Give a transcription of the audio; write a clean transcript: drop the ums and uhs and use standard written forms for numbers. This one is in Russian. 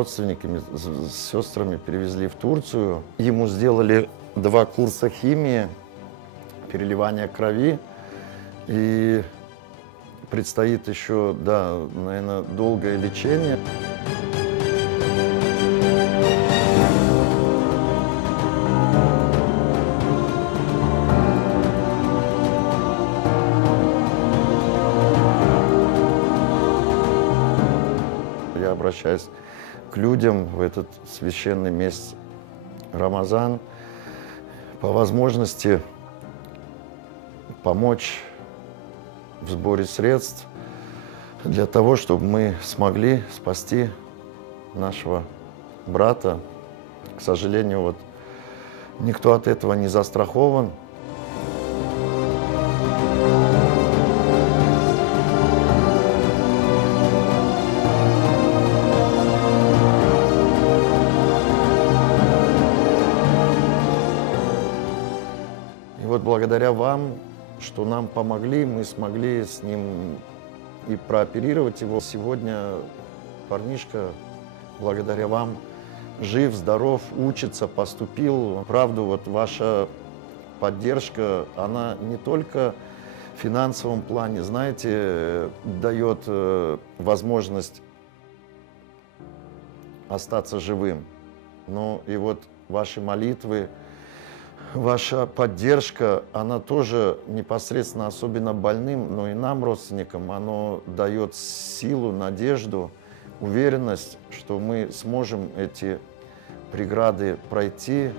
родственниками, с сестрами перевезли в Турцию. Ему сделали 2 курса химии, переливания крови. И предстоит еще, да, наверное, долгое лечение. Я обращаюсь к людям в этот священный месяц Рамазан, по возможности помочь в сборе средств для того, чтобы мы смогли спасти нашего брата. К сожалению, вот никто от этого не застрахован. И вот благодаря вам, что нам помогли, мы смогли с ним и прооперировать его. Сегодня парнишка, благодаря вам, жив, здоров, учится, поступил. Правда, вот ваша поддержка, она не только в финансовом плане, знаете, дает возможность остаться живым. Но и вот ваши молитвы, ваша поддержка, она тоже непосредственно, особенно больным, но и нам, родственникам, оно дает силу, надежду, уверенность, что мы сможем эти преграды пройти.